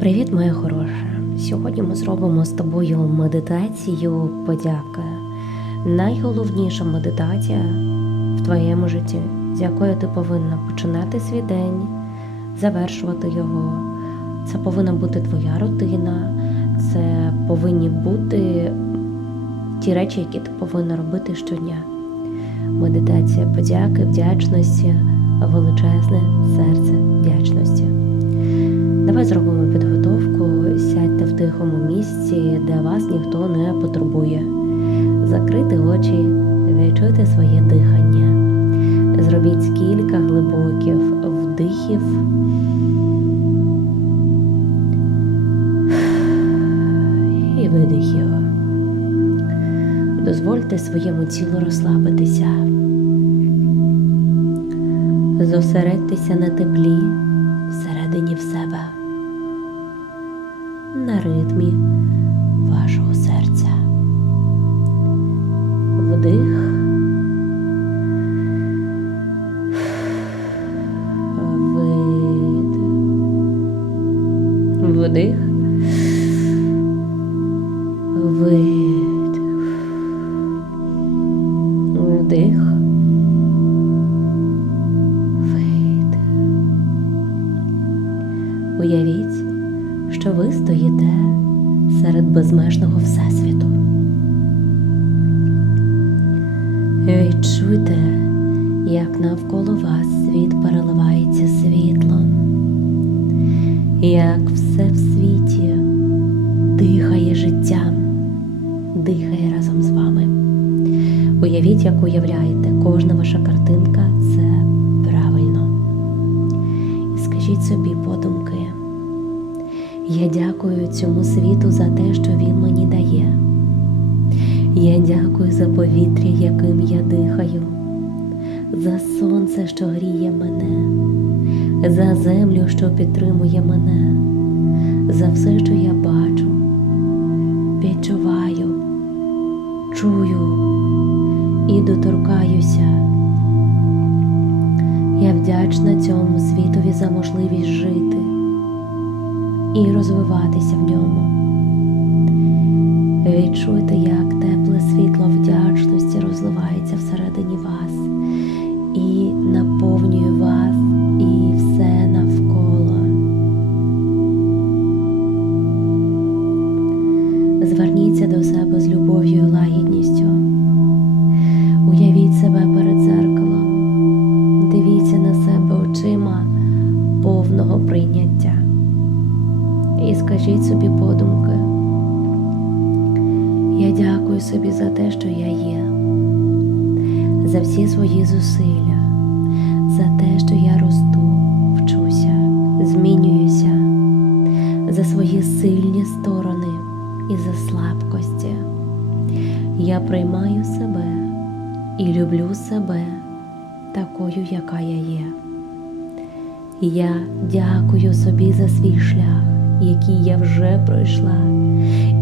Привіт, моя хороша! Сьогодні ми зробимо з тобою медитацію подяки. Найголовніша медитація в твоєму житті, з якої ти повинна починати свій день, завершувати його. Це повинна бути твоя рутина, це повинні бути ті речі, які ти повинна робити щодня. Медитація подяки, вдячності, величезне серце вдячності. Давай зробимо де вас ніхто не потребує. Закрити очі, відчуйте своє дихання. Зробіть кілька глибоких вдихів. І видихів. Дозвольте своєму тілу розслабитися. Зосередьтеся на теплі всередині в себе, на ритмі що ви стоїте серед безмежного всесвіту. Відчуйте, як навколо вас світ переливається світлом, як все в світі дихає життям, дихає разом з вами. Уявіть, як уявляєте, кожна ваша картинка це правильно. І скажіть собі подумки. Я дякую цьому світу за те, що він мені дає. Я дякую за повітря, яким я дихаю, за сонце, що гріє мене, за землю, що підтримує мене, за все, що я бачу, відчуваю, чую і доторкаюся. Я вдячна цьому світові за можливість жити і розвиватися в ньому. Відчуйте, як тепле світло вдячності розливається всередині вас і наповнює вас і собі подумки. Я дякую собі за те, що я є, за всі свої зусилля, за те, що я росту, вчуся, змінююся, за свої сильні сторони і за слабкості. Я приймаю себе і люблю себе такою, яка я є. Я дякую собі за свій шлях, який я вже пройшла,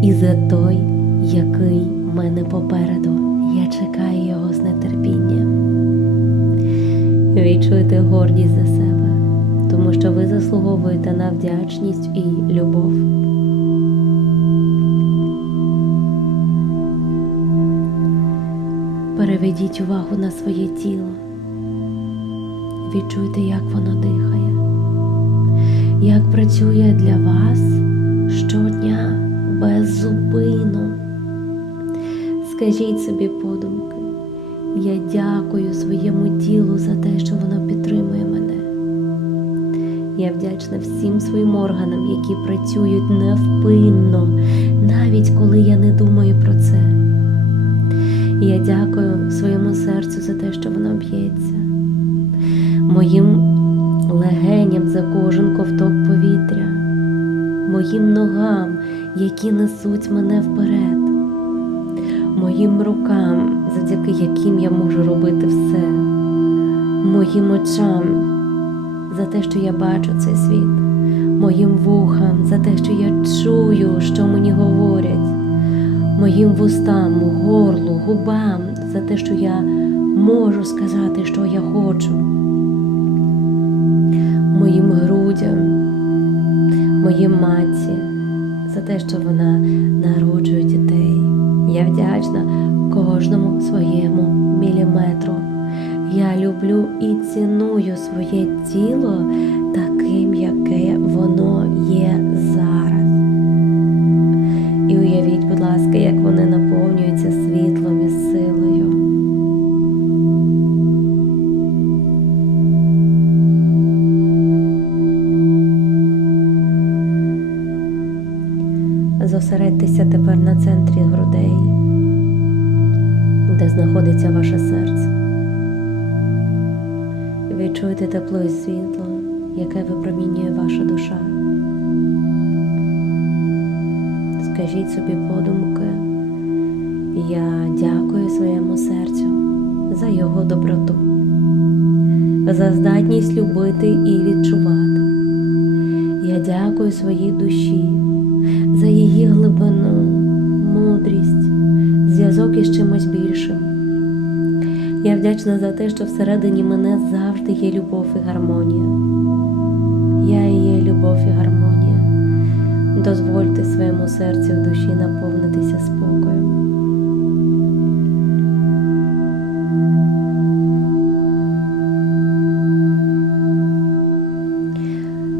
і за той, який мене попереду. Я чекаю його з нетерпінням. Відчуйте гордість за себе, тому що ви заслуговуєте на вдячність і любов. Переведіть увагу на своє тіло. Відчуйте, як воно дихає, як працює для вас щодня без зупину. Скажіть собі подумки, я дякую своєму тілу за те, що воно підтримує мене. Я вдячна всім своїм органам, які працюють невпинно, навіть коли я не думаю про це. Я дякую своєму серцю за те, що воно б'ється, моїм легеням за кожен ковток повітря, моїм ногам, які несуть мене вперед, моїм рукам, завдяки яким я можу робити все, моїм очам за те, що я бачу цей світ, моїм вухам за те, що я чую, що мені говорять моїм вустам, горлу, губам за те, що я можу сказати, що я хочу, моїм грудям, моїй матці за те, що вона народжує дітей. Я вдячна кожному своєму міліметру. Я люблю і ціную своє тіло випромінює ваша душа. Скажіть собі подумки, я дякую своєму серцю за його доброту, за здатність любити і відчувати. Я дякую своїй душі за її глибину, мудрість, зв'язок із чимось більшим. Я вдячна за те, що всередині мене завжди є любов і гармонія. Своєму серцю в душі наповнитися спокоєм.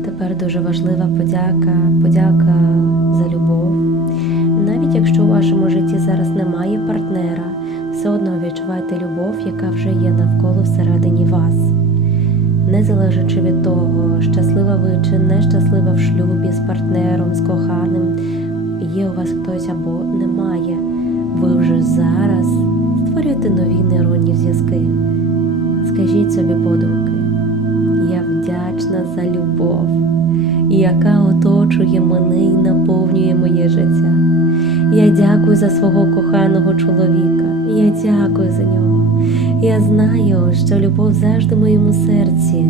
Тепер дуже важлива подяка, подяка за любов. Навіть якщо у вашому житті зараз немає партнера, все одно відчувайте любов, яка вже є навколо всередині вас. Залежачи від того, щаслива ви чи нещаслива в шлюбі з партнером, з коханим, є у вас хтось або немає. Ви вже зараз створюєте нові нейронні зв'язки. Скажіть собі подумки, я вдячна за любов, яка оточує мене і наповнює моє життя. Я дякую за свого коханого чоловіка. Я дякую за нього. Я знаю, що любов завжди в моєму серці,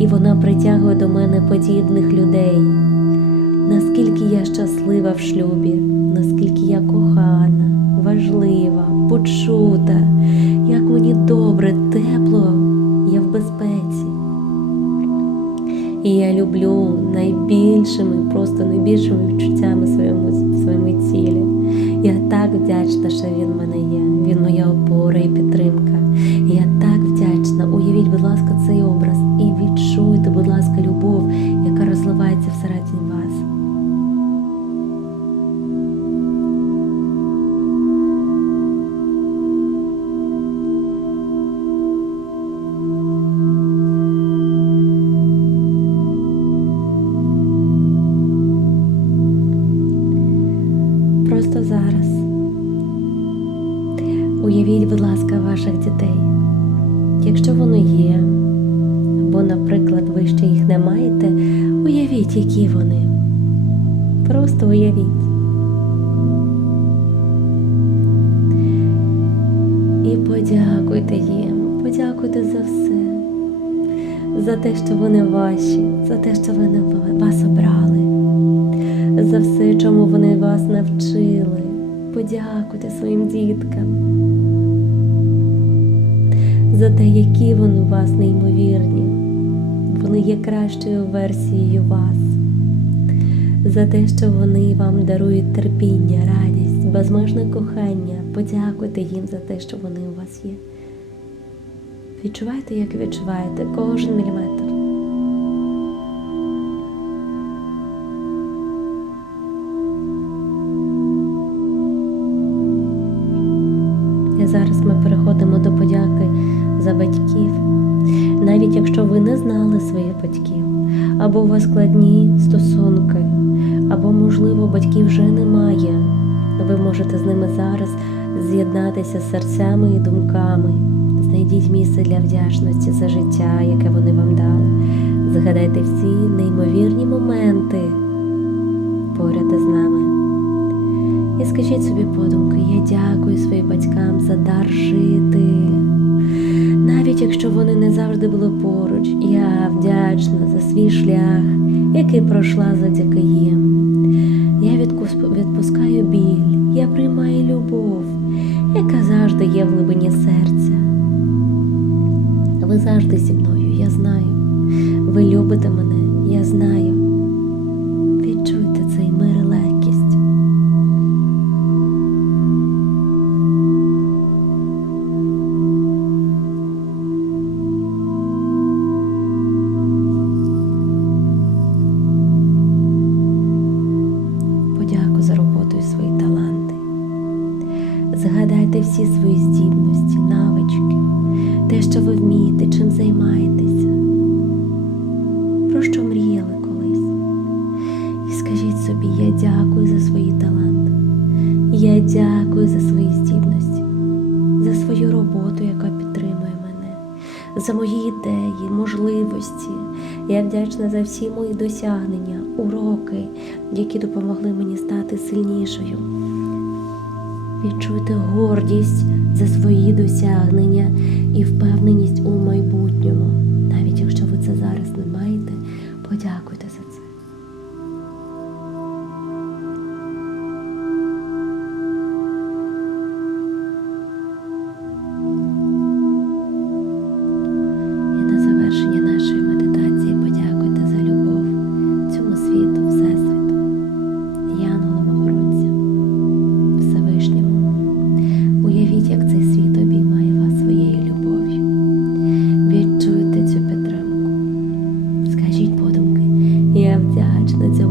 і вона притягує до мене подібних людей. Наскільки я щаслива в шлюбі, наскільки я кохана, важлива, почута, як мені добре, тепло, я в безпеці. І я люблю найбільшими, просто найбільшими відчуттями своєму, своєму тілі. Я так вдячна, що він в мене є. Він моя опора будь ласка, цей образ і відчуйте, будь ласка, любов, яка розливається всередині вас. Просто зараз. Уявіть, будь ласка, ваших дітей. Якщо воно є, або, наприклад, ви ще їх не маєте, уявіть, які вони. Просто уявіть. І подякуйте їм, подякуйте за все, за те, що вони ваші, за те, що вони вас обрали, за все, чому вони вас навчили. Подякуйте своїм діткам за те, які вони у вас неймовірні. Вони є кращою версією вас, за те, що вони вам дарують терпіння, радість, безмежне кохання. Подякуйте їм за те, що вони у вас є. Відчувайте, як відчуваєте кожен міліметр. Зараз ми переходимо до подяки за батьків. Навіть якщо ви не знали своїх батьків, або у вас складні стосунки, або, можливо, батьків вже немає, ви можете з ними зараз з'єднатися серцями і думками. Знайдіть місце для вдячності за життя, яке вони вам дали. Згадайте всі неймовірні моменти поряд із нами. І скажіть собі подумки, я дякую своїм батькам за дар жити. Якщо вони не завжди були поруч, я вдячна за свій шлях, який пройшла завдяки їм. Я відпускаю біль, я приймаю любов, яка завжди є в глибині серця. Ви завжди зі мною, я знаю. Ви любите мене, я знаю. собі, я дякую за свої таланти, я дякую за свої здібності, за свою роботу, яка підтримує мене, за мої ідеї, можливості. Я вдячна за всі мої досягнення, уроки, які допомогли мені стати сильнішою. Відчути гордість за свої досягнення і впевненість у майбутньому. Я вдячна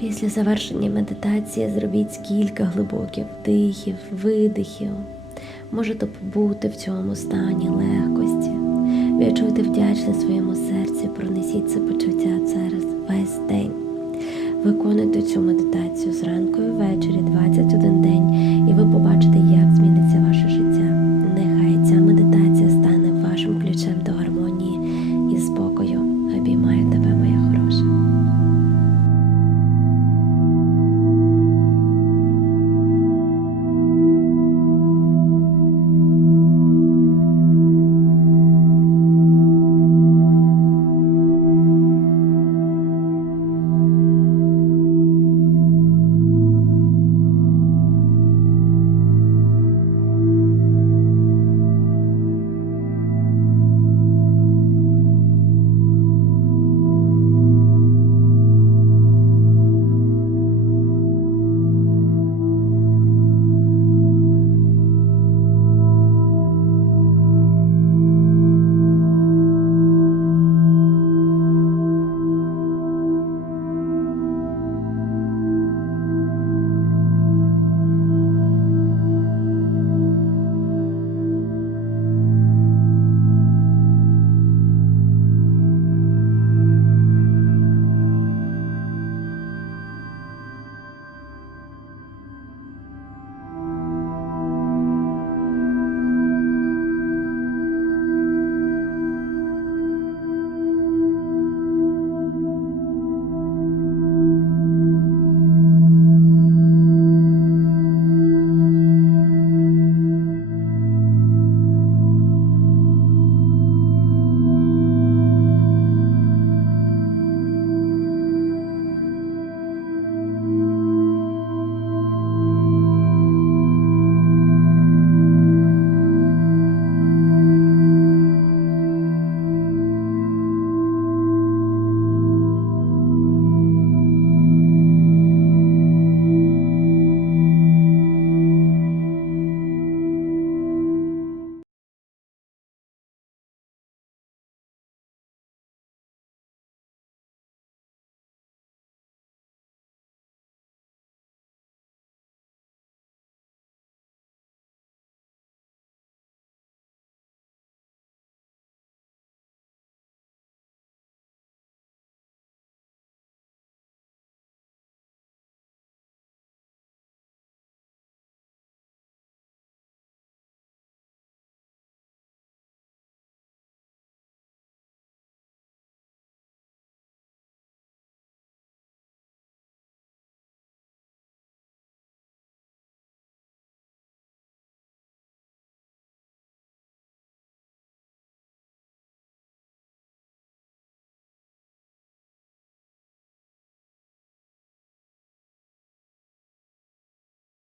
Після завершення медитації зробіть кілька глибоких вдихів, видихів. Можете побути в цьому стані легкості. Відчуйте вдячність своєму серці, пронесіть це почуття через весь день. Виконуйте цю медитацію зранку і ввечері 21 день, і ви побачите, як